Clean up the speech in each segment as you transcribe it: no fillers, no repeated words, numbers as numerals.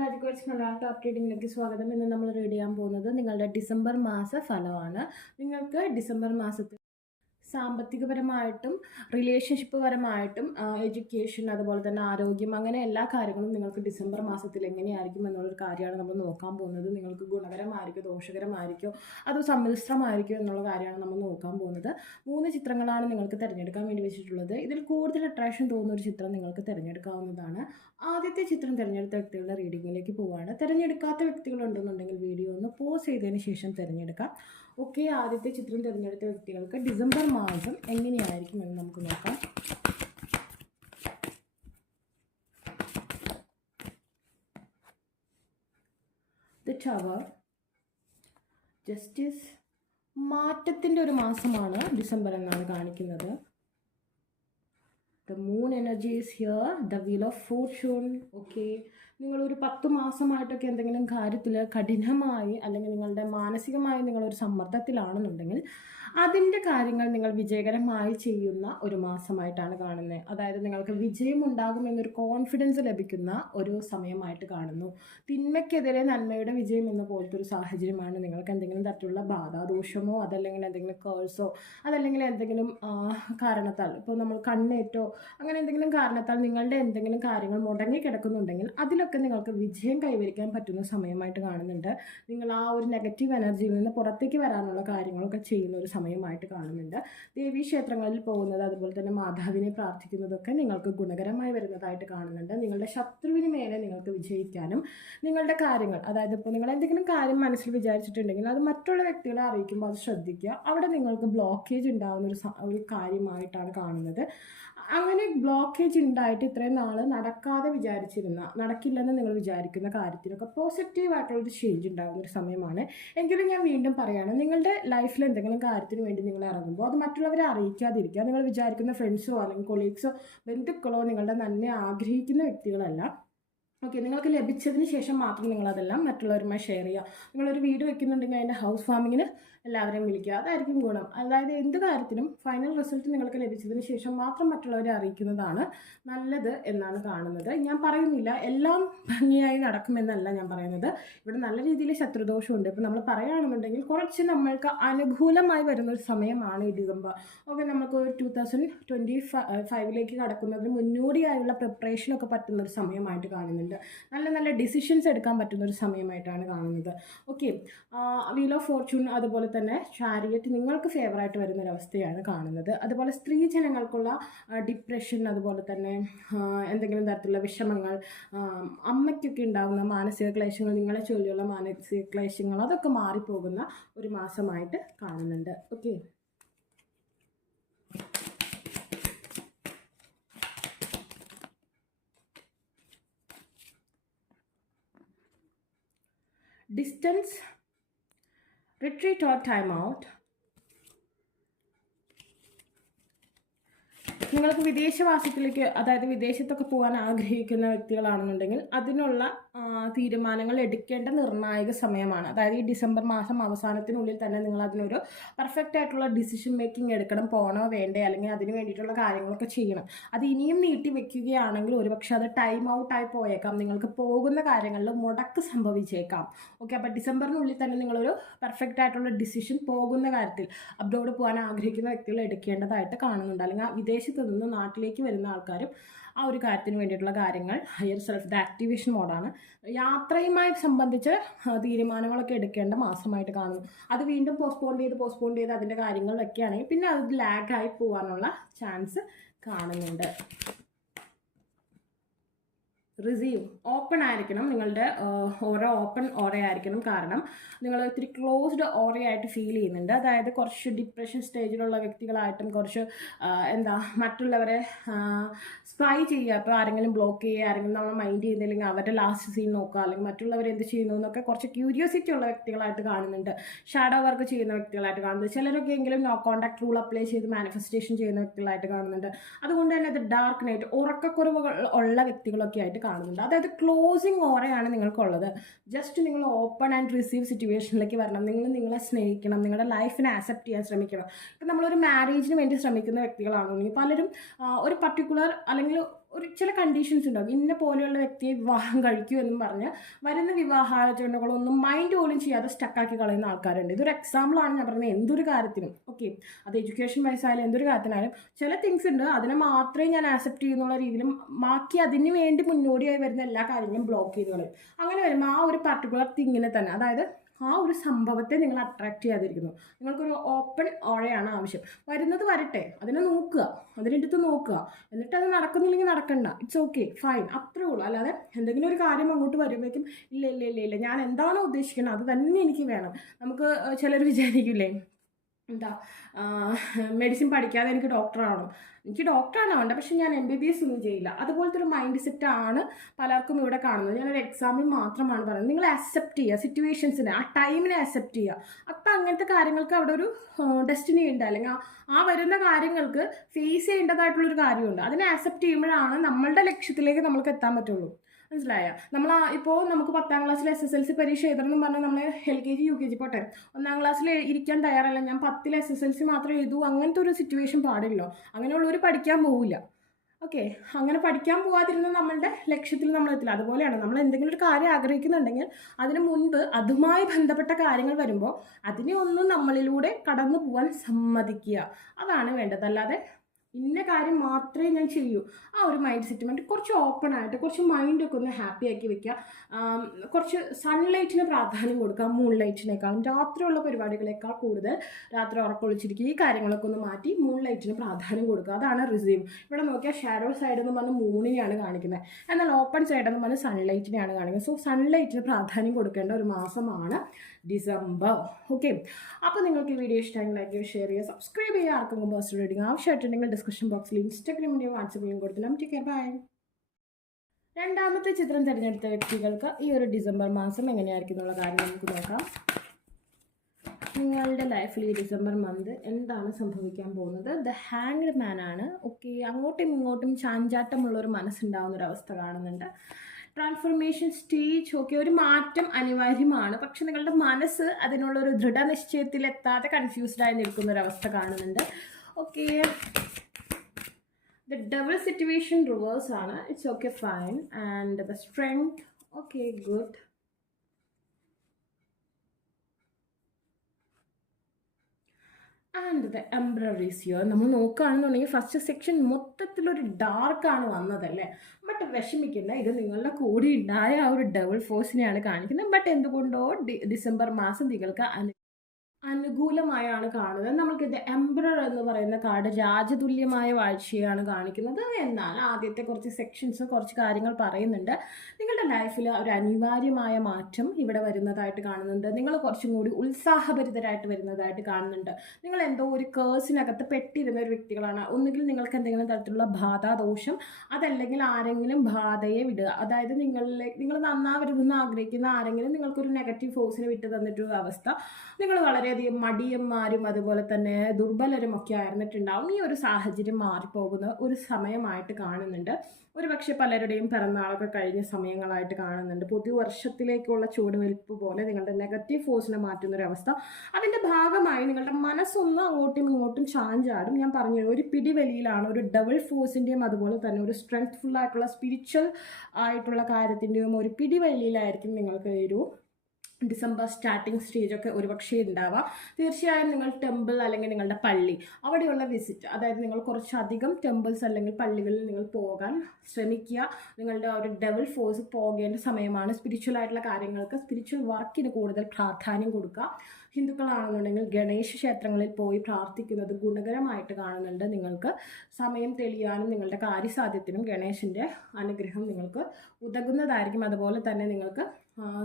Magic words Malayalam top റീഡിംഗിലേക്ക് സ്വാഗതം. ഇന്ന് നമ്മൾ റീഡ് ചെയ്യാൻ പോകുന്നത് നിങ്ങളുടെ ഡിസംബർ മാസ ഫലമാണ്. നിങ്ങൾക്ക് ഡിസംബർ മാസത്തിൽ സാമ്പത്തികപരമായിട്ടും റിലേഷൻഷിപ്പ് പരമായിട്ടും എഡ്യൂക്കേഷൻ, അതുപോലെ തന്നെ ആരോഗ്യം, അങ്ങനെ എല്ലാ കാര്യങ്ങളും നിങ്ങൾക്ക് ഡിസംബർ മാസത്തിൽ എങ്ങനെയായിരിക്കും എന്നുള്ളൊരു കാര്യമാണ് നമ്മൾ നോക്കാൻ പോകുന്നത്. നിങ്ങൾക്ക് ഗുണകരമായിരിക്കും, ദോഷകരമായിരിക്കും, അതോ സമ്മിശ്രമായിരിക്കും എന്നുള്ള കാര്യമാണ് നമ്മൾ നോക്കാൻ പോകുന്നത്. 3 ചിത്രങ്ങളാണ് നിങ്ങൾക്ക് തിരഞ്ഞെടുക്കാൻ വേണ്ടി വെച്ചിട്ടുള്ളത്. ഇതിൽ കൂടുതൽ അട്രാക്ഷൻ തോന്നുന്ന ഒരു ചിത്രം നിങ്ങൾക്ക് തിരഞ്ഞെടുക്കാവുന്നതാണ്. ആദ്യത്തെ ചിത്രം തിരഞ്ഞെടുത്ത വ്യക്തികളുടെ റീഡിങ്ങിലേക്ക് പോവുകയാണ്. തിരഞ്ഞെടുക്കാത്ത വ്യക്തികളുണ്ടെന്നുണ്ടെങ്കിൽ വീഡിയോ ഒന്ന് പോസ് ചെയ്തതിന് ശേഷം തിരഞ്ഞെടുക്കാം. ഓക്കെ, ആദ്യത്തെ ചിത്രം തിരഞ്ഞെടുത്ത വ്യക്തികൾക്ക് ഡിസംബർ മാസം എങ്ങനെയായിരിക്കും എന്ന് നമുക്ക് നോക്കാം. ദ ടവർ, ജസ്റ്റിസ്, മാറ്റത്തിൻ്റെ ഒരു മാസമാണ് ഡിസംബർ എന്നാണ് കാണിക്കുന്നത്. The moon energy is here, the wheel of fortune. Okay, നിങ്ങളൊരു 10 മാസമായിട്ടൊക്കെ എന്തെങ്കിലും കാര്യത്തിൽ കഠിനമായി അല്ലെങ്കിൽ നിങ്ങളുടെ മാനസികമായി നിങ്ങളൊരു സമ്മർദ്ദത്തിലാണെന്നുണ്ടെങ്കിൽ അതിൻ്റെ കാര്യങ്ങൾ നിങ്ങൾ വിജയകരമായി ചെയ്യുന്ന ഒരു മാസമായിട്ടാണ് കാണുന്നത്. അതായത് നിങ്ങൾക്ക് വിജയമുണ്ടാകുമെന്നൊരു കോൺഫിഡൻസ് ലഭിക്കുന്ന ഒരു സമയമായിട്ട് കാണുന്നു. തിന്മയ്ക്കെതിരെ നന്മയുടെ വിജയം എന്ന പോലത്തെ ഒരു സാഹചര്യമാണ്. നിങ്ങൾക്ക് എന്തെങ്കിലും തരത്തിലുള്ള ബാധാദോഷമോ അതല്ലെങ്കിൽ എന്തെങ്കിലും കേഴ്സോ അതല്ലെങ്കിൽ എന്തെങ്കിലും കാരണത്താൽ, ഇപ്പോൾ നമ്മൾ കണ്ണേറ്റോ അങ്ങനെ എന്തെങ്കിലും കാരണത്താൽ നിങ്ങളുടെ എന്തെങ്കിലും കാര്യങ്ങൾ മുടങ്ങിക്കിടക്കുന്നുണ്ടെങ്കിൽ അതിലൊക്കെ നിങ്ങൾക്ക് വിജയം കൈവരിക്കാൻ പറ്റുന്ന സമയമായിട്ട് കാണുന്നുണ്ട്. നിങ്ങൾ ആ ഒരു നെഗറ്റീവ് എനർജിയിൽ നിന്ന് പുറത്തേക്ക് വരാനുള്ള കാര്യങ്ങളൊക്കെ ചെയ്യുന്ന ഒരു സമയമായിട്ട് കാണുന്നുണ്ട്. ദേവീ ക്ഷേത്രങ്ങളിൽ പോകുന്നത്, അതുപോലെ തന്നെ മാതാവിനെ പ്രാർത്ഥിക്കുന്നതൊക്കെ നിങ്ങൾക്ക് ഗുണകരമായി വരുന്നതായിട്ട് കാണുന്നുണ്ട്. നിങ്ങളുടെ ശത്രുവിന് മേലെ നിങ്ങൾക്ക് വിജയിക്കാനും നിങ്ങളുടെ കാര്യങ്ങൾ, അതായത് ഇപ്പോൾ നിങ്ങൾ എന്തെങ്കിലും കാര്യം മനസ്സിൽ വിചാരിച്ചിട്ടുണ്ടെങ്കിൽ അത് മറ്റുള്ള വ്യക്തികളെ അറിയിക്കുമ്പോൾ അത് ശ്രദ്ധിക്കുക. അവിടെ നിങ്ങൾക്ക് ബ്ലോക്കേജ് ഉണ്ടാകുന്ന ഒരു കാര്യമായിട്ടാണ് കാണുന്നത്. അങ്ങനെ ബ്ലോക്കേജ് ഉണ്ടായിട്ട് ഇത്രയും നാൾ നടക്കില്ലെന്ന് നിങ്ങൾ വിചാരിക്കുന്ന കാര്യത്തിനൊക്കെ പോസിറ്റീവായിട്ടുള്ളൊരു ചേഞ്ച് ഉണ്ടാകുന്ന ഒരു സമയമാണ്. എങ്കിലും ഞാൻ വീണ്ടും പറയുകയാണ്, നിങ്ങളുടെ ലൈഫിൽ എന്തെങ്കിലും കാര്യത്തിന് വേണ്ടി നിങ്ങൾ ഇറങ്ങുമ്പോൾ അത് മറ്റുള്ളവരെ അറിയിക്കാതിരിക്കുക. നിങ്ങൾ വിചാരിക്കുന്ന ഫ്രണ്ട്സോ അല്ലെങ്കിൽ കൊളീഗ്സോ ബന്ധുക്കളോ നിങ്ങളുടെ നന്മ ആഗ്രഹിക്കുന്ന വ്യക്തികളല്ല. ഓക്കെ, നിങ്ങൾക്ക് ലഭിച്ചതിന് ശേഷം മാത്രം നിങ്ങളതെല്ലാം മറ്റുള്ളവരുമായി ഷെയർ ചെയ്യുക. നിങ്ങളൊരു വീട് വെക്കുന്നുണ്ടെങ്കിൽ അതിൻ്റെ ഹൗസ് വാമിങ്ങിന് എല്ലാവരെയും വിളിക്കുക, അതായിരിക്കും ഗുണം. അതായത് എന്ത് കാര്യത്തിനും ഫൈനൽ റിസൾട്ട് നിങ്ങൾക്ക് ലഭിച്ചതിന് ശേഷം മാത്രം മറ്റുള്ളവരെ അറിയിക്കുന്നതാണ് നല്ലത് എന്നാണ് കാണുന്നത്. ഞാൻ പറയുന്നില്ല എല്ലാം ഭംഗിയായി നടക്കുമെന്നല്ല ഞാൻ പറയുന്നത്. ഇവിടെ നല്ല രീതിയിൽ ശത്രുദോഷമുണ്ട്. ഇപ്പോൾ നമ്മൾ പറയുകയാണെന്നുണ്ടെങ്കിൽ കുറച്ച് നമ്മൾക്ക് അനുകൂലമായി വരുന്നൊരു സമയമാണ് ഈ ഡിസംബർ. ഓക്കെ, നമുക്ക് ഒരു 2025 കടക്കുന്നതിന് മുന്നോടിയായുള്ള പ്രിപ്പറേഷനൊക്കെ പറ്റുന്നൊരു സമയമായിട്ട് കാണുന്നുണ്ട്. നല്ല നല്ല ഡിസിഷൻസ് എടുക്കാൻ പറ്റുന്ന ഒരു സമയമായിട്ടാണ് കാണുന്നത്. ഓക്കെ, വീൽ ഓഫ് ഫോർച്യൂൺ, അതുപോലെ തന്നെ ചാരിയറ്റ് നിങ്ങൾക്ക് ഫേവറായിട്ട് വരുന്നൊരവസ്ഥയാണ് കാണുന്നത്. അതുപോലെ സ്ത്രീ ജനങ്ങൾക്കുള്ള ഡിപ്രഷൻ, അതുപോലെ തന്നെ എന്തെങ്കിലും തരത്തിലുള്ള വിഷമങ്ങൾ, അമ്മയ്ക്കൊക്കെ ഉണ്ടാകുന്ന മാനസിക ക്ലേശങ്ങൾ, നിങ്ങളെ ചൊല്ലിയുള്ള മാനസിക ക്ലേശങ്ങൾ, അതൊക്കെ മാറിപ്പോകുന്ന ഒരു മാസമായിട്ട് കാണുന്നുണ്ട്. Okay, distance, retreat or time out. നിങ്ങൾക്ക് വിദേശവാസത്തിലേക്ക്, അതായത് വിദേശത്തൊക്കെ പോകാൻ ആഗ്രഹിക്കുന്ന വ്യക്തികളാണെന്നുണ്ടെങ്കിൽ അതിനുള്ള തീരുമാനങ്ങൾ എടുക്കേണ്ട നിർണായക സമയമാണ്. അതായത് ഈ ഡിസംബർ മാസം അവസാനത്തിനുള്ളിൽ തന്നെ നിങ്ങൾ അതിനൊരു പെർഫെക്റ്റ് ആയിട്ടുള്ള ഡിസിഷൻ മേക്കിംഗ് എടുക്കണം. പോകണോ വേണ്ടേ, അല്ലെങ്കിൽ അതിന് വേണ്ടിയിട്ടുള്ള കാര്യങ്ങളൊക്കെ ചെയ്യണം. അത് ഇനിയും നീട്ടി വെക്കുകയാണെങ്കിൽ ഒരുപക്ഷെ അത് ടൈം ഔട്ടായി പോയേക്കാം. നിങ്ങൾക്ക് പോകുന്ന കാര്യങ്ങളിൽ മുടക്ക് സംഭവിച്ചേക്കാം. ഓക്കെ, അപ്പോൾ ഡിസംബറിനുള്ളിൽ തന്നെ നിങ്ങളൊരു പെർഫെക്റ്റ് ആയിട്ടുള്ള ഡിസിഷൻ പോകുന്ന കാര്യത്തിൽ അബ്രോഡ് പോകാൻ ആഗ്രഹിക്കുന്ന വ്യക്തികൾ എടുക്കേണ്ടതായിട്ട് കാണുന്നുണ്ട്. അല്ലെങ്കിൽ വിദേശത്ത് നിന്ന് നാട്ടിലേക്ക് വരുന്ന ആൾക്കാരും ആ ഒരു കാര്യത്തിന് വേണ്ടിയിട്ടുള്ള കാര്യങ്ങൾ, ഹയർ സെൽഫ് ആക്ടിവേഷൻ മോഡാണ്. യാത്രയുമായി സംബന്ധിച്ച് തീരുമാനങ്ങളൊക്കെ എടുക്കേണ്ട മാസമായിട്ട് കാണുന്നു. അത് വീണ്ടും പോസ്റ്റ്പോൺ ചെയ്ത് അതിൻ്റെ കാര്യങ്ങൾ വയ്ക്കുകയാണെങ്കിൽ പിന്നെ അത് ലാഗായി പോകാനുള്ള ചാൻസ് കാണുന്നുണ്ട്. റിസീവ്, ഓപ്പൺ ആയിരിക്കണം. നിങ്ങളുടെ ഓരോ ഓപ്പൺ ഓറയായിരിക്കണം. കാരണം നിങ്ങൾ ഇത്തിരി ക്ലോസ്ഡ് ഓറയായിട്ട് ഫീൽ ചെയ്യുന്നുണ്ട്. അതായത് കുറച്ച് ഡിപ്രഷൻ സ്റ്റേജിലുള്ള വ്യക്തികളായിട്ടും കുറച്ച് മറ്റുള്ളവരെ സ്പൈ ചെയ്യുക. അപ്പോൾ ആരെങ്കിലും ബ്ലോക്ക് ചെയ്യുക, ആരെങ്കിലും നമ്മൾ മൈൻഡ് ചെയ്യുന്നില്ലെങ്കിൽ അവരുടെ ലാസ്റ്റ് സീൻ നോക്കുക, അല്ലെങ്കിൽ മറ്റുള്ളവർ എന്ത് ചെയ്യുന്നു എന്നൊക്കെ കുറച്ച് ക്യൂരിയോസിറ്റി ഉള്ള വ്യക്തികളായിട്ട് കാണുന്നുണ്ട്. ഷാഡോ വർക്ക് ചെയ്യുന്ന വ്യക്തികളായിട്ട് കാണുന്നുണ്ട്. ചിലരൊക്കെ എങ്കിലും നോ കോൺടാക്ട് റൂൾ അപ്ലൈ ചെയ്ത് മാനിഫെസ്റ്റേഷൻ ചെയ്യുന്ന വ്യക്തികളായിട്ട് കാണുന്നുണ്ട്. അതുകൊണ്ട് തന്നെ അത് ഡാർക്ക് നൈറ്റ്, ഉറക്കക്കുറവുകൾ ഉള്ള വ്യക്തികളൊക്കെ ആയിട്ട് കാണുന്നുണ്ട്. അതായത് ക്ലോസിങ് ഓറയാണ് നിങ്ങൾക്കുള്ളത്. ജസ്റ്റ് നിങ്ങൾ ഓപ്പൺ ആൻഡ് റിസീവ് സിറ്റുവേഷനിലേക്ക് വരണം. നിങ്ങൾ നിങ്ങളെ സ്നേഹിക്കണം, നിങ്ങളുടെ ലൈഫിനെ ആക്സെപ്റ്റ് ചെയ്യാൻ ശ്രമിക്കണം. ഇപ്പം നമ്മളൊരു മാരേജിന് വേണ്ടി ശ്രമിക്കുന്ന വ്യക്തികളാണെന്നുണ്ടെങ്കിൽ പലരും ഒരു പർട്ടിക്കുലർ അല്ലെങ്കിൽ ഒരു ചില കണ്ടീഷൻസ് ഉണ്ടാകും. ഇന്ന പോലെയുള്ള വ്യക്തിയെ വിവാഹം കഴിക്കൂ എന്നും പറഞ്ഞ് വരുന്ന വിവാഹാലോചനകളൊന്നും മൈൻഡ് പോലും ചെയ്യാതെ സ്റ്റക്കാക്കി കളയുന്ന ആൾക്കാരുണ്ട്. ഇതൊരു എക്സാമ്പിളാണ് ഞാൻ പറഞ്ഞത്. എന്തൊരു കാര്യത്തിനും ഓക്കെ, അത് എഡ്യൂക്കേഷൻ വയസ്സായാലും എന്തൊരു കാര്യത്തിനായാലും ചില തിങ്സ് ഉണ്ട്, അതിനെ മാത്രമേ ഞാൻ ആക്സെപ്റ്റ് ചെയ്യുന്നുള്ള രീതിയിലും ബാക്കി അതിന് വേണ്ടി മുന്നോടിയായി വരുന്ന എല്ലാ കാര്യങ്ങളും ബ്ലോക്ക് ചെയ്ത് കളയും. അങ്ങനെ വരുമ്പോൾ ആ ഒരു പർട്ടിക്കുലർ തിങ്ങിനെ തന്നെ, അതായത് ആ ഒരു സംഭവത്തെ നിങ്ങൾ അട്രാക്ട് ചെയ്യാതിരിക്കുന്നു. നിങ്ങൾക്കൊരു ഓപ്പൺ ഓഴയാണ് ആവശ്യം. വരുന്നത് വരട്ടെ, അതിനെ നോക്കുക, അതിനെടുത്ത് നോക്കുക, എന്നിട്ട് അത് നടക്കുന്നില്ലെങ്കിൽ നടക്കണ്ട, ഇറ്റ്സ് ഓക്കെ, ഫൈൻ, അത്രേ ഉള്ളൂ. അല്ലാതെ എന്തെങ്കിലും ഒരു കാര്യം അങ്ങോട്ട് വരുമ്പോഴേക്കും ഇല്ല ഇല്ല ഇല്ല ഇല്ല ഞാൻ എന്താണോ ഉദ്ദേശിക്കുന്നത് അത് തന്നെ എനിക്ക് വേണം. നമുക്ക് ചിലർ വിചാരിക്കില്ലേ, എന്താ മെഡിസിൻ പഠിക്കാതെ എനിക്ക് ഡോക്ടറാണോ, എനിക്ക് ഡോക്ടറാണ് വേണ്ട, പക്ഷെ ഞാൻ MBBS ഒന്നും ചെയ്യില്ല. അതുപോലത്തെ ഒരു മൈൻഡ് സെറ്റാണ് പലർക്കും ഇവിടെ കാണുന്നത്. ഞാനൊരു എക്സാമ്പിൾ മാത്രമാണ് പറയുന്നത്. നിങ്ങൾ അക്സെപ്റ്റ് ചെയ്യുക സിറ്റുവേഷൻസിനെ, ആ ടൈമിനെ അക്സെപ്റ്റ് ചെയ്യുക. അപ്പം അങ്ങനത്തെ കാര്യങ്ങൾക്ക് അവിടെ ഒരു ഡെസ്റ്റിനി ഉണ്ട്, അല്ലെങ്കിൽ ആ വരുന്ന കാര്യങ്ങൾക്ക് ഫേസ് ചെയ്യേണ്ടതായിട്ടുള്ളൊരു കാര്യമുണ്ട്. അതിനെ അക്സെപ്റ്റ് ചെയ്യുമ്പോഴാണ് നമ്മളുടെ ലക്ഷ്യത്തിലേക്ക് നമ്മൾക്ക് എത്താൻ പറ്റുള്ളൂ. മനസ്സിലായ? നമ്മൾ ഇപ്പോൾ നമുക്ക് 10ാം ക്ലാസ്സിൽ SSLC പരീക്ഷ എഴുതണമെന്ന് പറഞ്ഞാൽ നമ്മൾ LKG UKG പോട്ടെ 1ാം ക്ലാസ്സിൽ ഇരിക്കാൻ തയ്യാറല്ല, ഞാൻ 10ൽ SSLC മാത്രമേ എഴുതൂ, അങ്ങനത്തെ ഒരു സിറ്റുവേഷൻ പാടില്ലോ. അങ്ങനെയുള്ളവർ പഠിക്കാൻ പോവില്ല. ഓക്കെ, അങ്ങനെ പഠിക്കാൻ പോകാതിരുന്ന നമ്മളുടെ ലക്ഷ്യത്തിൽ നമ്മൾ എത്തില്ല. അതുപോലെയാണ് നമ്മൾ എന്തെങ്കിലും ഒരു കാര്യം ആഗ്രഹിക്കുന്നുണ്ടെങ്കിൽ അതിന് മുൻപ് അതുമായി ബന്ധപ്പെട്ട കാര്യങ്ങൾ വരുമ്പോൾ അതിനെ ഒന്നും നമ്മളിലൂടെ കടന്നു പോകാൻ സമ്മതിക്കുക. അതാണ് വേണ്ടത്. അല്ലാതെ ഇന്ന കാര്യം മാത്രമേ ഞാൻ ചെയ്യൂ, ആ ഒരു മൈൻഡ് സെറ്റ് വേണ്ടി കുറച്ച് ഓപ്പൺ ആയിട്ട് കുറച്ച് മൈൻഡൊക്കെ ഒന്ന് ഹാപ്പി ആക്കി വെക്കുക. കുറച്ച് സൺലൈറ്റിന് പ്രാധാന്യം കൊടുക്കുക. മൂൺ ലൈറ്റിനേക്കാളും രാത്രിയുള്ള പരിപാടികളേക്കാൾ കൂടുതൽ രാത്രി ഉറക്കൊളിച്ചിരിക്കുക. ഈ കാര്യങ്ങളൊക്കെ ഒന്ന് മാറ്റി മൂൺ ലൈറ്റിന് പ്രാധാന്യം കൊടുക്കുക. അതാണ് റിസീവ്. ഇവിടെ നോക്കിയാൽ ഷാഡോ സൈഡ് എന്ന് പറഞ്ഞാൽ മൂണിനെയാണ് കാണിക്കുന്നത്, എന്നാൽ ഓപ്പൺ സൈഡ് എന്ന് പറഞ്ഞാൽ സൺലൈറ്റിനെയാണ് കാണിക്കുന്നത്. സോ സൺലൈറ്റിന് പ്രാധാന്യം കൊടുക്കേണ്ട ഒരു മാസമാണ് ഡിസംബർ. ഓക്കെ, അപ്പോൾ നിങ്ങൾക്ക് ഈ വീഡിയോ ഇഷ്ടമായി ലൈക്ക് ചെയ്യുക, ഷെയർ ചെയ്യുക, സബ്സ്ക്രൈബ് ചെയ്യുക. ആർക്കെങ്കിലും പേഴ്സണൽ റീഡിംഗ് ആവശ്യമായിട്ടുണ്ടെങ്കിൽ ഡിസ്ക്രിപ്ഷൻ ബോക്സിൽ ഇൻസ്റ്റാഗ്രാമിൻ്റെയും വാട്സപ്പിലും കൊടുത്തില്ല. Take care, bye. രണ്ടാമത്തെ ചിത്രം തിരഞ്ഞെടുത്ത വ്യക്തികൾക്ക് ഈ ഒരു ഡിസംബർ മാസം എങ്ങനെയായിരിക്കും എന്നുള്ള കാര്യം നമുക്ക് നോക്കാം. നിങ്ങളുടെ ലൈഫിൽ ഈ ഡിസംബർ മന്ത് എന്താണ് സംഭവിക്കാൻ പോകുന്നത്? ദ ഹാങ്ഡ് മാൻ ആണ്. ഓക്കെ, അങ്ങോട്ടും ഇങ്ങോട്ടും ചാഞ്ചാട്ടമുള്ളൊരു മനസ്സുണ്ടാവുന്നൊരവസ്ഥ കാണുന്നുണ്ട്. Transformation stage. ഓക്കെ, ഒരു മാറ്റം അനിവാര്യമാണ്, പക്ഷെ നിങ്ങളുടെ മനസ്സ് അതിനുള്ളൊരു ദൃഢനിശ്ചയത്തിലെത്താതെ കൺഫ്യൂസ്ഡ് ആയി നിൽക്കുന്നൊരവസ്ഥ കാണുന്നുണ്ട്. Okay, the double situation reverse ആണ്. It's okay, fine. And the strength. Okay, good. And the emperor is here. നമ്മൾ നോക്കുകയാണെന്നുണ്ടെങ്കിൽ ഫസ്റ്റ് സെക്ഷൻ മൊത്തത്തിലൊരു ഡാർക്കാണ് വന്നതല്ലേ, ബട്ട് വിഷമിക്കില്ല, ഇത് നിങ്ങളുടെ കൂടെ ഉണ്ടായ ആ ഒരു ഡബിൾ ഫോഴ്സിനെയാണ് കാണിക്കുന്നത്. ബട്ട് എന്തുകൊണ്ടോ ഡിസംബർ മാസം നിങ്ങൾക്ക് അനുകൂലമായാണ് കാണുന്നത്. നമുക്ക് ഇത് എംബ്രർ എന്ന് പറയുന്ന കാർഡ് രാജതുല്യമായ വാഴ്ചയാണ് കാണിക്കുന്നത്. എന്നാൽ ആദ്യത്തെ കുറച്ച് സെക്ഷൻസ് കുറച്ച് കാര്യങ്ങൾ പറയുന്നുണ്ട്. നിങ്ങളുടെ ലൈഫിൽ ഒരു അനിവാര്യമായ മാറ്റം ഇവിടെ വരുന്നതായിട്ട് കാണുന്നുണ്ട്. നിങ്ങൾ കുറച്ചും കൂടി ഉത്സാഹഭരിതരായിട്ട് വരുന്നതായിട്ട് കാണുന്നുണ്ട്. നിങ്ങൾ എന്തോ ഒരു കേഴ്സിനകത്ത് പെട്ടിരുന്ന ഒരു വ്യക്തികളാണ്. ഒന്നുകിൽ നിങ്ങൾക്ക് എന്തെങ്കിലും തരത്തിലുള്ള ബാധാദോഷം, അതല്ലെങ്കിൽ ആരെങ്കിലും ബാധയെ വിടുക, അതായത് നിങ്ങൾ നന്നാവരുതെന്ന് ആഗ്രഹിക്കുന്ന ആരെങ്കിലും നിങ്ങൾക്കൊരു നെഗറ്റീവ് ഫോഴ്സിന് വിട്ട് തന്നിട്ടൊരു അവസ്ഥ. നിങ്ങൾ വളരെയധികം മടിയന്മാരും അതുപോലെ തന്നെ ദുർബലരും ഒക്കെ ആയിരുന്നിട്ടുണ്ടാവും. ഈ ഒരു സാഹചര്യം മാറിപ്പോകുന്ന ഒരു സമയമായിട്ട് കാണുന്നുണ്ട്. ഒരുപക്ഷെ പലരുടെയും പിറന്നാളൊക്കെ കഴിഞ്ഞ സമയങ്ങളായിട്ട് കാണുന്നുണ്ട്. പുതുവർഷത്തിലേക്കുള്ള ചുവടുവെൽപ്പ് പോലെ നിങ്ങളുടെ നെഗറ്റീവ് ഫോഴ്സിനെ മാറ്റുന്നൊരവസ്ഥ. അതിൻ്റെ ഭാഗമായി നിങ്ങളുടെ മനസ്സൊന്നും അങ്ങോട്ടും ഇങ്ങോട്ടും ചാഞ്ചാടും. ഞാൻ പറഞ്ഞു, ഒരു പിടിവലിയിലാണ്, ഒരു ഡബിൾ ഫോഴ്സിൻ്റെയും അതുപോലെ തന്നെ ഒരു സ്ട്രെങ്ത്ഫുൾ ആയിട്ടുള്ള സ്പിരിച്വൽ ആയിട്ടുള്ള കാര്യത്തിൻ്റെയും ഒരു പിടിവലിയിലായിരിക്കും നിങ്ങൾക്ക് ഒരു ഡിസംബർ സ്റ്റാർട്ടിങ് സ്റ്റേജൊക്കെ ഒരുപക്ഷെ ഉണ്ടാവാം. തീർച്ചയായും നിങ്ങൾ ടെമ്പിൾ അല്ലെങ്കിൽ നിങ്ങളുടെ പള്ളി അവിടെയുള്ള വിസിറ്റ്, അതായത് നിങ്ങൾ കുറച്ചധികം ടെമ്പിൾസ് അല്ലെങ്കിൽ പള്ളികളിൽ നിങ്ങൾ പോകാൻ ശ്രമിക്കുക. നിങ്ങളുടെ ഒരു ഡബിൾ ഫോഴ്സ് പോകേണ്ട സമയമാണ്. സ്പിരിച്വൽ ആയിട്ടുള്ള കാര്യങ്ങൾക്ക്, സ്പിരിച്വൽ വർക്കിന് കൂടുതൽ പ്രാധാന്യം കൊടുക്കുക. ഹിന്ദുക്കളാണെന്നുണ്ടെങ്കിൽ ഗണേശ ക്ഷേത്രങ്ങളിൽ പോയി പ്രാർത്ഥിക്കുന്നത് ഗുണകരമായിട്ട് കാണുന്നുണ്ട്. നിങ്ങൾക്ക് സമയം തെളിയാനും നിങ്ങളുടെ കാര്യസാധ്യത്തിനും ഗണേശൻ്റെ അനുഗ്രഹം നിങ്ങൾക്ക് ഉതകുന്നതായിരിക്കും. അതുപോലെ തന്നെ നിങ്ങൾക്ക്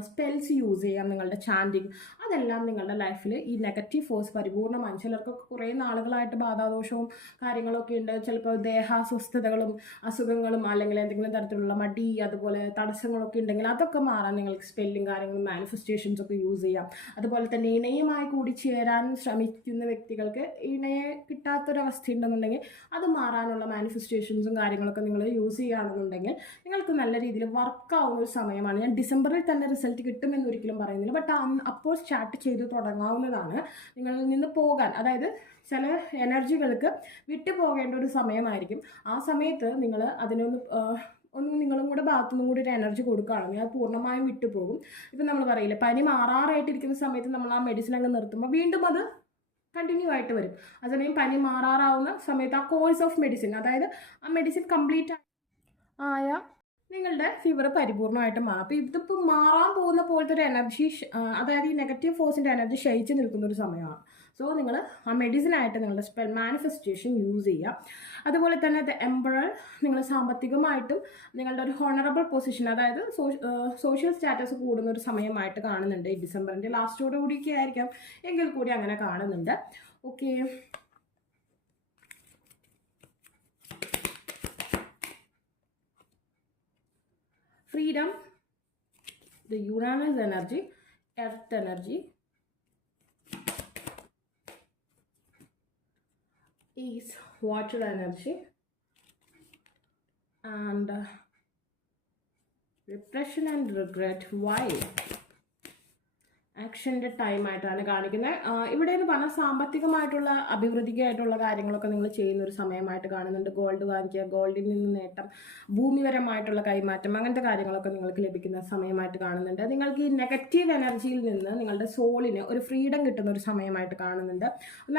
സ്പെൽസ് യൂസ് ചെയ്യാം, നിങ്ങളുടെ ചാൻഡിങ്, അതെല്ലാം നിങ്ങളുടെ ലൈഫിൽ ഈ നെഗറ്റീവ് ഫോഴ്സ് പരിപൂർണ്ണമാണ്. ചിലർക്കൊക്കെ കുറേ നാളുകളായിട്ട് ബാധാദോഷവും കാര്യങ്ങളൊക്കെ ഉണ്ട്. ചിലപ്പോൾ ദേഹാസ്വസ്ഥതകളും അസുഖങ്ങളും അല്ലെങ്കിൽ എന്തെങ്കിലും തരത്തിലുള്ള മടി അതുപോലെ തടസ്സങ്ങളൊക്കെ ഉണ്ടെങ്കിൽ അതൊക്കെ മാറാൻ നിങ്ങൾക്ക് സ്പെല്ലും കാര്യങ്ങളും മാനിഫെസ്റ്റേഷൻസ് ഒക്കെ യൂസ് ചെയ്യാം. അതുപോലെ തന്നെ ഇണയുമായി കൂടി ചേരാൻ ശ്രമിക്കുന്ന വ്യക്തികൾക്ക് ഇണയെ കിട്ടാത്തൊരവസ്ഥ ഉണ്ടെന്നുണ്ടെങ്കിൽ അത് മാറാനുള്ള മാനിഫെസ്റ്റേഷൻസും കാര്യങ്ങളൊക്കെ നിങ്ങൾ യൂസ് ചെയ്യുകയാണെന്നുണ്ടെങ്കിൽ നിങ്ങൾക്ക് നല്ല രീതിയിൽ വർക്കാവുന്ന ഒരു സമയമാണ്. ഞാൻ ഡിസംബറിൽ തന്നെ റിസൾട്ട് കിട്ടുമെന്ന് ഒരിക്കലും പറയുന്നില്ല. ബട്ട് അപ്പോൾ സ്റ്റാർട്ട് ചെയ്ത് തുടങ്ങാവുന്നതാണ്. നിങ്ങളിൽ നിന്ന് പോകാൻ, അതായത് ചില എനർജികൾക്ക് വിട്ടു പോകേണ്ട ഒരു സമയമായിരിക്കും. ആ സമയത്ത് നിങ്ങൾ ഒന്ന് നിങ്ങളും കൂടെ ഭാഗത്തുനിന്നും കൂടി ഒരു എനർജി കൊടുക്കുകയാണെങ്കിൽ അത് പൂർണ്ണമായും വിട്ടുപോകും. ഇപ്പം നമ്മൾ പറയില്ലേ, പനി മാറാറായിട്ടിരിക്കുന്ന സമയത്ത് നമ്മൾ ആ മെഡിസിൻ അങ്ങ് നിർത്തുമ്പോൾ വീണ്ടും അത് കണ്ടിന്യൂ ആയിട്ട് വരും. അതേസമയം പനി മാറാറാവുന്ന സമയത്ത് ആ കോഴ്സ് ഓഫ് മെഡിസിൻ, അതായത് ആ മെഡിസിൻ കംപ്ലീറ്റ് ആയ നിങ്ങളുടെ ഫീവർ പരിപൂർണമായിട്ട് മാറും. അപ്പോൾ ഇതിപ്പോൾ മാറാൻ പോകുന്ന പോലത്തെ ഒരു എനർജി, അതായത് ഈ നെഗറ്റീവ് ഫോഴ്സിൻ്റെ എനർജി ക്ഷയിച്ച് നിൽക്കുന്ന ഒരു സമയമാണ്. സോ നിങ്ങൾ ആ മെഡിസിനായിട്ട് നിങ്ങളുടെ സ്പെൽ മാനിഫെസ്റ്റേഷൻ യൂസ് ചെയ്യുക. അതുപോലെ തന്നെ ദ എംപറർ, നിങ്ങൾ സാമ്പത്തികമായിട്ടും നിങ്ങളുടെ ഒരു ഹോണറബിൾ പൊസിഷൻ, അതായത് സോഷ്യൽ സ്റ്റാറ്റസ് കൂടുന്ന ഒരു സമയമായിട്ട് കാണുന്നുണ്ട്. ഈ ഡിസംബറിൻ്റെ ലാസ്റ്റോടുകൂടിയൊക്കെ ആയിരിക്കാം, എങ്കിൽ കൂടി അങ്ങനെ കാണുന്നുണ്ട്. Okay, freedom, the Uranus energy, earth energy is water energy, and repression and regret. Why? ആക്ഷൻ്റെ ടൈമായിട്ടാണ് കാണിക്കുന്നത്. ഇവിടെ എന്ന് പറഞ്ഞാൽ സാമ്പത്തികമായിട്ടുള്ള അഭിവൃദ്ധിക്കായിട്ടുള്ള കാര്യങ്ങളൊക്കെ നിങ്ങൾ ചെയ്യുന്ന ഒരു സമയമായിട്ട് കാണുന്നുണ്ട്. ഗോൾഡ് വാങ്ങിക്കുക, ഗോൾഡിൽ നിന്ന് നേട്ടം, ഭൂമിപരമായിട്ടുള്ള കൈമാറ്റം, അങ്ങനത്തെ കാര്യങ്ങളൊക്കെ നിങ്ങൾക്ക് ലഭിക്കുന്ന സമയമായിട്ട് കാണുന്നുണ്ട്. നിങ്ങൾക്ക് ഈ നെഗറ്റീവ് എനർജിയിൽ നിന്ന് നിങ്ങളുടെ സോളിന് ഒരു ഫ്രീഡം കിട്ടുന്ന ഒരു സമയമായിട്ട് കാണുന്നുണ്ട്.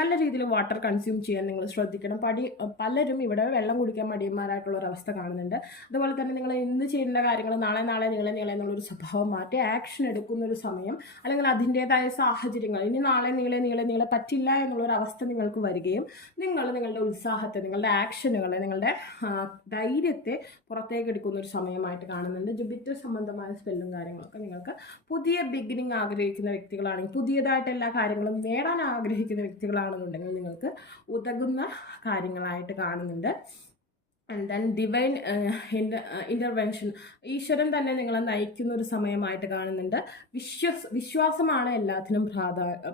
നല്ല രീതിയിൽ വാട്ടർ കൺസ്യൂം ചെയ്യാൻ നിങ്ങൾ ശ്രദ്ധിക്കണം. പലരും ഇവിടെ വെള്ളം കുടിക്കാൻ മടിയന്മാരായിട്ടുള്ള ഒരു അവസ്ഥ കാണുന്നുണ്ട്. അതുപോലെ തന്നെ നിങ്ങൾ എന്ത് ചെയ്യേണ്ട കാര്യങ്ങൾ നാളെ നീളെ എന്നുള്ളൊരു സ്വഭാവം മാറ്റി ആക്ഷൻ എടുക്കുന്ന ഒരു സമയം, അല്ലെങ്കിൽ അതിൻ്റെതായ സാഹചര്യങ്ങൾ ഇനി നാളെ നീളെ പറ്റില്ല എന്നുള്ളൊരു അവസ്ഥ നിങ്ങൾക്ക് വരികയും നിങ്ങൾ നിങ്ങളുടെ ഉത്സാഹത്തെ, നിങ്ങളുടെ ആക്ഷനുകളെ, നിങ്ങളുടെ ധൈര്യത്തെ പുറത്തേക്ക് എടുക്കുന്ന ഒരു സമയമായിട്ട് കാണുന്നുണ്ട്. ജുപിറ്റർ സംബന്ധമായ സ്പെല്ലും കാര്യങ്ങളൊക്കെ നിങ്ങൾക്ക് പുതിയ ബിഗിനിങ് ആഗ്രഹിക്കുന്ന വ്യക്തികളാണെങ്കിൽ, പുതിയതായിട്ട് എല്ലാ കാര്യങ്ങളും നേടാൻ ആഗ്രഹിക്കുന്ന വ്യക്തികളാണെന്നുണ്ടെങ്കിൽ നിങ്ങൾക്ക് ഉതകുന്ന കാര്യങ്ങളായിട്ട് കാണുന്നുണ്ട്. ആൻഡ് ദെൻ ഡിവൈൻ ഇൻ്റർവെൻഷൻ, ഈശ്വരൻ തന്നെ നിങ്ങളെ നയിക്കുന്ന ഒരു സമയമായിട്ട് കാണുന്നുണ്ട്. വിശ്വാസമാണ് എല്ലാത്തിനും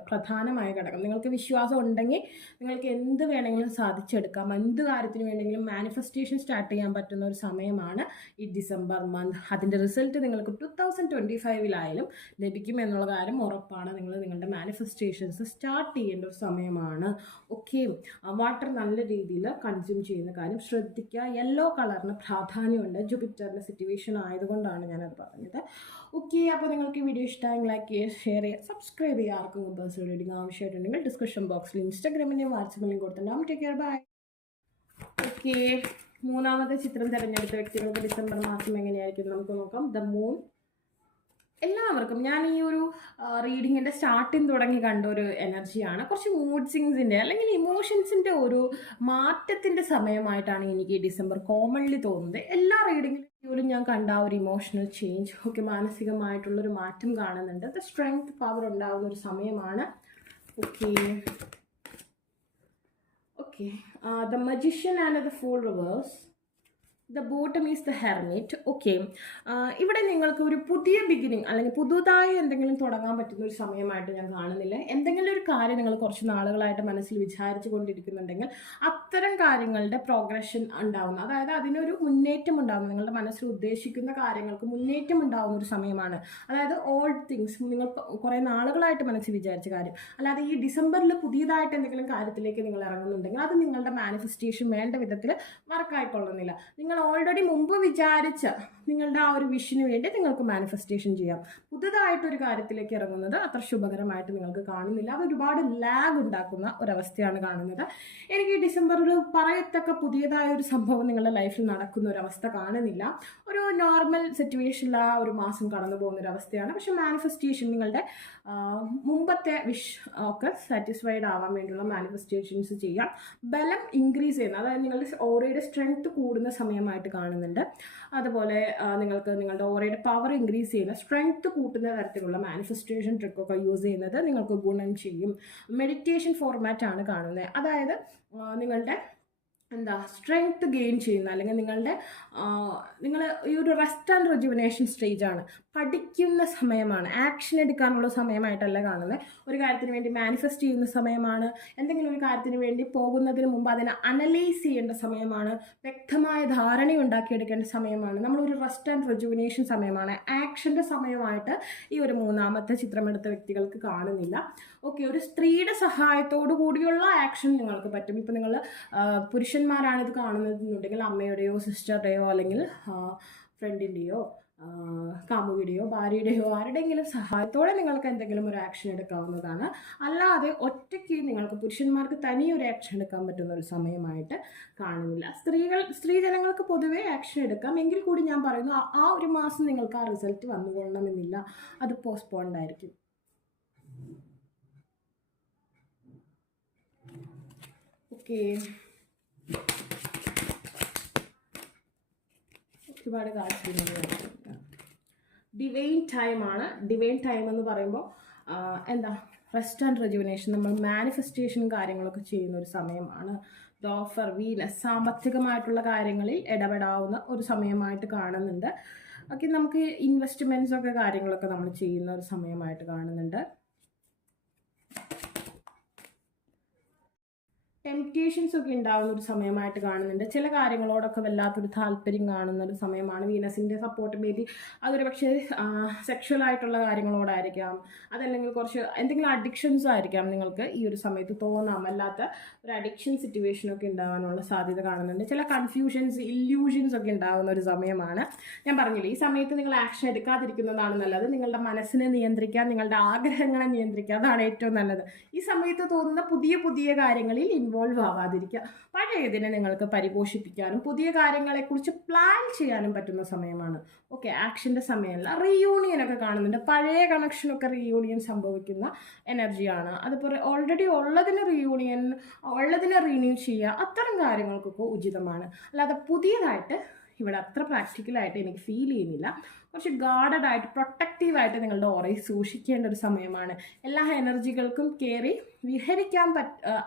പ്രധാനമായ ഘടകം. നിങ്ങൾക്ക് വിശ്വാസം ഉണ്ടെങ്കിൽ നിങ്ങൾക്ക് എന്ത് വേണമെങ്കിലും സാധിച്ചെടുക്കാം. എന്ത് കാര്യത്തിന് വേണമെങ്കിലും മാനിഫെസ്റ്റേഷൻ സ്റ്റാർട്ട് ചെയ്യാൻ പറ്റുന്ന ഒരു സമയമാണ് ഈ ഡിസംബർ മന്ത്. അതിൻ്റെ റിസൾട്ട് നിങ്ങൾക്ക് 2025 ലഭിക്കും എന്നുള്ള കാര്യം ഉറപ്പാണ്. നിങ്ങൾ നിങ്ങളുടെ മാനിഫെസ്റ്റേഷൻസ് സ്റ്റാർട്ട് ചെയ്യേണ്ട ഒരു സമയമാണ്. ഓക്കെ, വാട്ടർ നല്ല രീതിയിൽ കൺസ്യൂം ചെയ്യുന്ന കാര്യം ശ്രദ്ധിക്കുക. യെല്ലോ കളറിന് പ്രാധാന്യമുണ്ട്, ജുപിറ്ററിൻ്റെ സിറ്റുവേഷൻ ആയതുകൊണ്ടാണ് ഞാനത് പറഞ്ഞത്. ഓക്കെ, അപ്പോൾ നിങ്ങൾക്ക് ഈ വീഡിയോ ഇഷ്ടമായി ലൈക്ക് ചെയ്യുക, ഷെയർ ചെയ്യുക, സബ്സ്ക്രൈബ് ചെയ്യുക. ആർക്കും പേഴ്സണൽ റീഡിംഗ് ആവശ്യമായിട്ടുണ്ടെങ്കിൽ ഡിസ്ക്രിപ്ഷൻ ബോക്സിൽ ഇൻസ്റ്റാഗ്രാമിൻ്റെയും വാട്സപ്പിൻ്റെയും കൊടുത്തിട്ടുണ്ടാകും. Take care, bye. ഓക്കെ, മൂന്നാമത്തെ ചിത്രം തിരഞ്ഞെടുത്ത വ്യക്തികൾക്ക് ഡിസംബർ മാസം എങ്ങനെയായിരിക്കും നമുക്ക് നോക്കാം. The moon. എല്ലാവർക്കും ഞാൻ ഈ ഒരു റീഡിങ്ങിൻ്റെ സ്റ്റാർട്ടിങ് തുടങ്ങി കണ്ട ഒരു എനർജിയാണ്. കുറച്ച് മൂഡ് സ്വിങ്സിൻ്റെ അല്ലെങ്കിൽ ഇമോഷൻസിൻ്റെ ഒരു മാറ്റത്തിൻ്റെ സമയമായിട്ടാണ് എനിക്ക് ഈ ഡിസംബർ കോമൺലി തോന്നുന്നത്. എല്ലാ റീഡിങ്ങിലും ഞാൻ കണ്ട ഒരു ഇമോഷണൽ ചേഞ്ച്, ഒക്കെ മാനസികമായിട്ടുള്ളൊരു മാറ്റം കാണുന്നുണ്ട്. ദ സ്ട്രെങ്ത്, പവർ ഉണ്ടാകുന്ന ഒരു സമയമാണ്. Okay, the magician and the fool reverse. The bottom is the hermit. Okay, ഇവിടെ നിങ്ങൾക്ക് ഒരു പുതിയ ബിഗിനിങ് അല്ലെങ്കിൽ പുതുതായി എന്തെങ്കിലും തുടങ്ങാൻ പറ്റുന്ന ഒരു സമയമായിട്ട് ഞാൻ കാണുന്നില്ല. എന്തെങ്കിലും ഒരു കാര്യം നിങ്ങൾ കുറച്ച് നാളുകളായിട്ട് മനസ്സിൽ വിചാരിച്ചു കൊണ്ടിരിക്കുന്നുണ്ടെങ്കിൽ അത്തരം കാര്യങ്ങളുടെ പ്രോഗ്രഷൻ ഉണ്ടാവുന്ന, അതായത് അതിനൊരു മുന്നേറ്റം ഉണ്ടാകുന്ന, നിങ്ങളുടെ മനസ്സിൽ ഉദ്ദേശിക്കുന്ന കാര്യങ്ങൾക്ക് മുന്നേറ്റം ഉണ്ടാകുന്ന ഒരു സമയമാണ്. അതായത് ഓൾഡ് തിങ്സ്, നിങ്ങൾ കുറേ നാളുകളായിട്ട് മനസ്സിൽ വിചാരിച്ച കാര്യം, അല്ലാതെ ഈ ഡിസംബറിൽ പുതിയതായിട്ട് എന്തെങ്കിലും കാര്യത്തിലേക്ക് നിങ്ങൾ ഇറങ്ങുന്നുണ്ടെങ്കിൽ അത് നിങ്ങളുടെ മാനിഫെസ്റ്റേഷൻ വേണ്ട വിധത്തിൽ വർക്കായിക്കൊള്ളുന്നില്ല. നിങ്ങൾ ഓൾറെഡി മുമ്പ് വിചാരിച്ച നിങ്ങളുടെ ആ ഒരു വിഷന് വേണ്ടി നിങ്ങൾക്ക് മാനിഫെസ്റ്റേഷൻ ചെയ്യാം. പുതുതായിട്ടൊരു കാര്യത്തിലേക്ക് ഇറങ്ങുന്നത് അത്ര ശുഭകരമായിട്ട് നിങ്ങൾക്ക് കാണുന്നില്ല. അത് ഒരുപാട് ലാഗ് ഉണ്ടാക്കുന്ന ഒരവസ്ഥയാണ് കാണുന്നത്. എനിക്ക് ഈ ഡിസംബറിൽ പറയത്തക്ക പുതിയതായ ഒരു സംഭവം നിങ്ങളുടെ ലൈഫിൽ നടക്കുന്ന ഒരവസ്ഥ കാണുന്നില്ല. ഒരു നോർമൽ സിറ്റുവേഷനിൽ ആ ഒരു മാസം കടന്നു പോകുന്ന ഒരവസ്ഥയാണ്. പക്ഷെ മാനിഫെസ്റ്റേഷൻ, നിങ്ങളുടെ മുമ്പത്തെ വിഷ് ഒക്കെ സാറ്റിസ്ഫൈഡ് ആവാൻ വേണ്ടിയുള്ള മാനിഫെസ്റ്റേഷൻസ് ചെയ്യാം. ബലം ഇൻക്രീസ് ചെയ്യുന്ന, അതായത് നിങ്ങളുടെ ഓറയുടെ സ്ട്രെങ്ത് കൂടുന്ന സമയമായിട്ട് കാണുന്നുണ്ട്. അതുപോലെ നിങ്ങൾക്ക് നിങ്ങളുടെ ഓറയുടെ പവർ ഇൻക്രീസ് ചെയ്യുന്ന, സ്ട്രെങ്ത് കൂട്ടുന്ന തരത്തിലുള്ള മാനിഫെസ്റ്റേഷൻ ട്രിക്കൊക്കെ യൂസ് ചെയ്യുന്നത് നിങ്ങൾക്ക് ഗുണം ചെയ്യും. മെഡിറ്റേഷൻ ഫോർമാറ്റ് ആണ് കാണുന്നത്. അതായത് നിങ്ങളുടെ എന്താ സ്ട്രെങ്ത് ഗെയിൻ ചെയ്യുന്ന, അല്ലെങ്കിൽ നിങ്ങൾ ഈ ഒരു റെസ്റ്റ് ആൻഡ് റെജുവിനേഷൻ സ്റ്റേജാണ്. പഠിക്കുന്ന സമയമാണ്, ആക്ഷൻ എടുക്കാനുള്ള സമയമായിട്ടല്ല കാണുന്നത്. ഒരു കാര്യത്തിന് വേണ്ടി മാനിഫെസ്റ്റ് ചെയ്യുന്ന സമയമാണ്. എന്തെങ്കിലും ഒരു കാര്യത്തിന് വേണ്ടി പോകുന്നതിന് മുമ്പ് അതിനെ അനലൈസ് ചെയ്യേണ്ട സമയമാണ്. വ്യക്തമായ ധാരണ ഉണ്ടാക്കിയെടുക്കേണ്ട സമയമാണ്. നമ്മളൊരു റെസ്റ്റ് ആൻഡ് റെജുവിനേഷൻ സമയമാണ്. ആക്ഷൻ്റെ സമയമായിട്ട് ഈ ഒരു മൂന്നാമത്തെ ചിത്രമെടുത്ത വ്യക്തികൾക്ക് കാണുന്നില്ല. ഓക്കെ, ഒരു സ്ത്രീയുടെ സഹായത്തോടു കൂടിയുള്ള ആക്ഷൻ നിങ്ങൾക്ക് പറ്റും. ഇപ്പം നിങ്ങൾ പുരുഷന്മാരാണ് ഇത് കാണുന്നതെന്നുണ്ടെങ്കിൽ അമ്മയുടെയോ സിസ്റ്ററുടെയോ അല്ലെങ്കിൽ ഫ്രണ്ടിൻ്റെയോ കാമുകിയുടെയോ ഭാര്യയുടെയോ ആരുടെയെങ്കിലും സഹായത്തോടെ നിങ്ങൾക്ക് എന്തെങ്കിലും ഒരു ആക്ഷൻ എടുക്കാവുന്നതാണ്. അല്ലാതെ ഒറ്റയ്ക്ക് നിങ്ങൾക്ക് പുരുഷന്മാർക്ക് തനിയൊരു ആക്ഷൻ എടുക്കാൻ പറ്റുന്ന ഒരു സമയമായിട്ട് കാണുന്നില്ല. സ്ത്രീജനങ്ങൾക്ക് പൊതുവേ ആക്ഷൻ എടുക്കാം. എങ്കിൽ കൂടി ഞാൻ പറയുന്നു, ആ ഒരു മാസം നിങ്ങൾക്ക് ആ റിസൾട്ട് വന്നുകൊള്ളണമെന്നില്ല. അത് പോസ്റ്റ്പോൺഡ് ആയിരിക്കും. ഓക്കെ, ഒരുപാട് കാണിച്ചിരുന്നത് ഡിവൈൻ ടൈമാണ്. ഡിവൈൻ ടൈം എന്ന് പറയുമ്പോൾ എന്താ, റെസ്റ്റ് ആൻഡ് റെജുവിനേഷൻ, നമ്മൾ മാനിഫെസ്റ്റേഷനും കാര്യങ്ങളൊക്കെ ചെയ്യുന്ന ഒരു സമയമാണ്. ഓഫർ വീനസ് സാമ്പത്തികമായിട്ടുള്ള കാര്യങ്ങളിൽ ഇടപെടാവുന്ന ഒരു സമയമായിട്ട് കാണുന്നുണ്ട്. ഓക്കെ, നമുക്ക് ഇൻവെസ്റ്റ്മെൻറ്റ്സ് ഒക്കെ കാര്യങ്ങളൊക്കെ നമ്മൾ ചെയ്യുന്ന ഒരു സമയമായിട്ട് കാണുന്നുണ്ട്. ടെംപ്റ്റേഷൻസ് ഒക്കെ ഉണ്ടാകുന്ന ഒരു സമയമായിട്ട് കാണുന്നുണ്ട്. ചില കാര്യങ്ങളോടൊക്കെ വല്ലാത്തൊരു താല്പര്യം കാണുന്ന ഒരു സമയമാണ്. വീനസിൻ്റെ സപ്പോർട്ട് മേബി അതൊരു പക്ഷേ സെക്ഷൽ ആയിട്ടുള്ള കാര്യങ്ങളോടായിരിക്കാം, അതല്ലെങ്കിൽ കുറച്ച് എന്തെങ്കിലും അഡിക്ഷൻസ് ആയിരിക്കാം നിങ്ങൾക്ക് ഈ ഒരു സമയത്ത് തോന്നാം. അല്ലാത്ത ഒരു അഡിക്ഷൻ സിറ്റുവേഷനൊക്കെ ഉണ്ടാകാനുള്ള സാധ്യത കാണുന്നുണ്ട്. ചില കൺഫ്യൂഷൻസ്, ഇല്യൂഷൻസ് ഒക്കെ ഉണ്ടാകുന്ന ഒരു സമയമാണ്. ഞാൻ പറഞ്ഞില്ലേ, ഈ സമയത്ത് നിങ്ങൾ ആക്ഷൻ എടുക്കാതിരിക്കുന്നതാണ് നല്ലത്. നിങ്ങളുടെ മനസ്സിനെ നിയന്ത്രിക്കാൻ, നിങ്ങളുടെ ആഗ്രഹങ്ങളെ നിയന്ത്രിക്കുക, അതാണ് ഏറ്റവും നല്ലത്. ഈ സമയത്ത് തോന്നുന്ന പുതിയ പുതിയ കാര്യങ്ങളിൽ ഇൻവോൾവ് ആവാതിരിക്കുക. പഴയതിനെ നിങ്ങൾക്ക് പരിപോഷിപ്പിക്കാനും പുതിയ കാര്യങ്ങളെക്കുറിച്ച് പ്ലാൻ ചെയ്യാനും പറ്റുന്ന സമയമാണ്. ഓക്കെ, ആക്ഷൻ്റെ സമയമല്ല. റീയൂണിയനൊക്കെ കാണുന്നുണ്ട്. പഴയ കണക്ഷനൊക്കെ റീയൂണിയൻ സംഭവിക്കുന്ന എനർജിയാണ്. അതുപോലെ ഓൾറെഡി ഉള്ളതിന് റീന്യൂ ചെയ്യുക, അത്തരം കാര്യങ്ങൾക്കൊക്കെ ഉചിതമാണ്. അല്ലാതെ പുതിയതായിട്ട് ഇവിടെ അത്ര പ്രാക്ടിക്കലായിട്ട് എനിക്ക് ഫീൽ ചെയ്യുന്നില്ല. കുറച്ച് ഗാർഡഡ് ആയിട്ട്, പ്രൊട്ടക്റ്റീവായിട്ട് നിങ്ങളുടെ ഓറയെ സൂക്ഷിക്കേണ്ട ഒരു സമയമാണ്. എല്ലാ എനർജികൾക്കും കയറി വിഹരിക്കാൻ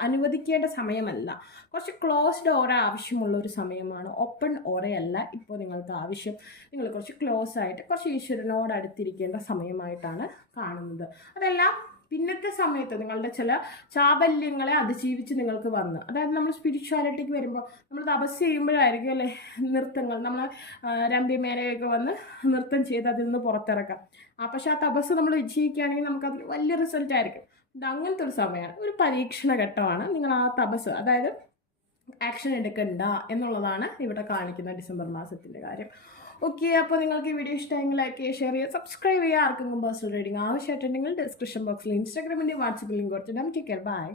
അനുവദിക്കേണ്ട സമയമല്ല. കുറച്ച് ക്ലോസ്ഡ് ഓറ ആവശ്യമുള്ള ഒരു സമയമാണ്. ഓപ്പൺ ഓറയല്ല ഇപ്പോൾ നിങ്ങൾക്ക് ആവശ്യം. നിങ്ങൾ കുറച്ച് ക്ലോസ് ആയിട്ട്, കുറച്ച് ഈശ്വരനോട് അടുത്തിരിക്കേണ്ട സമയമായിട്ടാണ് കാണുന്നത്. അതെല്ലാം പിന്നത്തെ സമയത്ത് നിങ്ങളുടെ ചില ചാബല്യങ്ങളെ അതിജീവിച്ച് നിങ്ങൾക്ക് വന്ന്, അതായത് നമ്മൾ സ്പിരിച്വാലിറ്റിക്ക് വരുമ്പോൾ നമ്മൾ തപസ് ചെയ്യുമ്പോഴായിരിക്കും അല്ലേ നൃത്തങ്ങൾ, നമ്മൾ രമ്യമേലയൊക്കെ വന്ന് നൃത്തം ചെയ്ത് അതിൽ നിന്ന് പുറത്തിറക്കാം. പക്ഷെ ആ തപസ് നമ്മൾ വിജയിക്കുകയാണെങ്കിൽ നമുക്കതിൽ വലിയ റിസൾട്ട് ആയിരിക്കും. ഇത് അങ്ങനത്തെ ഒരു സമയമാണ്, ഒരു പരീക്ഷണ ഘട്ടമാണ്. നിങ്ങൾ ആ തപസ്, അതായത് ആക്ഷൻ എടുക്കണ്ട എന്നുള്ളതാണ് ഇവിടെ കാണിക്കുന്ന ഡിസംബർ മാസത്തിൻ്റെ കാര്യം. ഓക്കെ, അപ്പോൾ നിങ്ങൾക്ക് ഈ വീഡിയോ ഇഷ്ടമെങ്കിൽ ലൈക്ക് ചെയ്യുക, ഷെയർ ചെയ്യുക, സബ്സ്ക്രൈബ് ചെയ്യുക. ആർക്കെങ്കിലും പേഴ്സണൽ റീഡിംഗ് ആവശ്യമായിട്ടുണ്ടെങ്കിൽ ഡിസ്ക്രിപ്ഷൻ ബോക്സിൽ ഇൻസ്റ്റാഗ്രാമിൻ്റെ വാട്സപ്പ് ലിങ്ക് കൊടുത്തിട്ട് നമുക്ക് ബൈ.